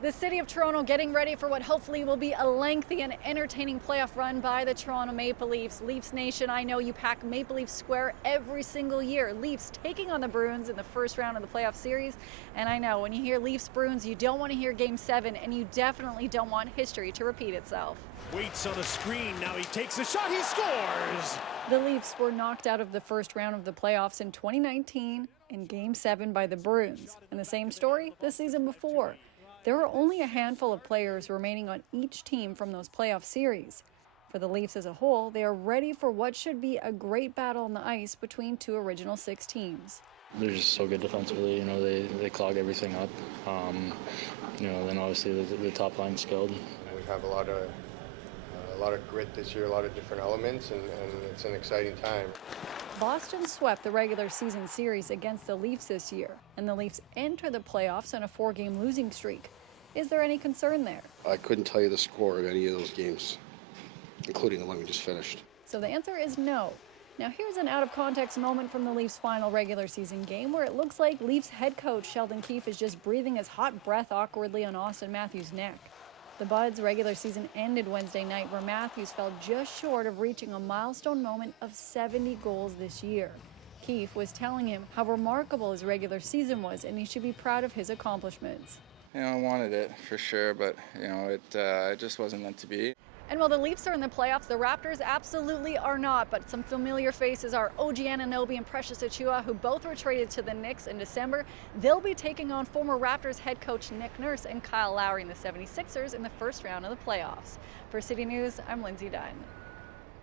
The city of Toronto getting ready for what hopefully will be a lengthy and entertaining playoff run by the Toronto Maple Leafs. Leafs Nation, I know you pack Maple Leaf Square every single year. Leafs taking on the Bruins in the first round of the playoff series. And I know when you hear Leafs Bruins, you don't want to hear Game 7, and you definitely don't want history to repeat itself. Waits on a screen, now he takes a shot, he scores! The Leafs were knocked out of the first round of the playoffs in 2019 in Game 7 by the Bruins. And the same story the season before. There are only a handful of players remaining on each team from those playoff series. For the Leafs as a whole, they are ready for what should be a great battle on the ice between two original six teams. They're just so good defensively. They clog everything up. Then obviously the top line skilled. We have a lot of grit this year, a lot of different elements, and it's an exciting time. Boston swept the regular season series against the Leafs this year, and the Leafs enter the playoffs on a 4-game losing streak. Is there any concern there? I couldn't tell you the score of any of those games, including the one we just finished. So the answer is no. Now here's an out-of-context moment from the Leafs' final regular season game where it looks like Leafs head coach Sheldon Keefe is just breathing his hot breath awkwardly on Auston Matthews' neck. The Buds' regular season ended Wednesday night where Matthews fell just short of reaching a milestone moment of 70 goals this year. Keefe was telling him how remarkable his regular season was and he should be proud of his accomplishments. I wanted it for sure, but it just wasn't meant to be. And while the Leafs are in the playoffs, the Raptors absolutely are not. But some familiar faces are OG Anunoby and Precious Achiuwa, who both were traded to the Knicks in December. They'll be taking on former Raptors head coach Nick Nurse and Kyle Lowry in the 76ers in the first round of the playoffs. For City News, I'm Lindsay Dunn.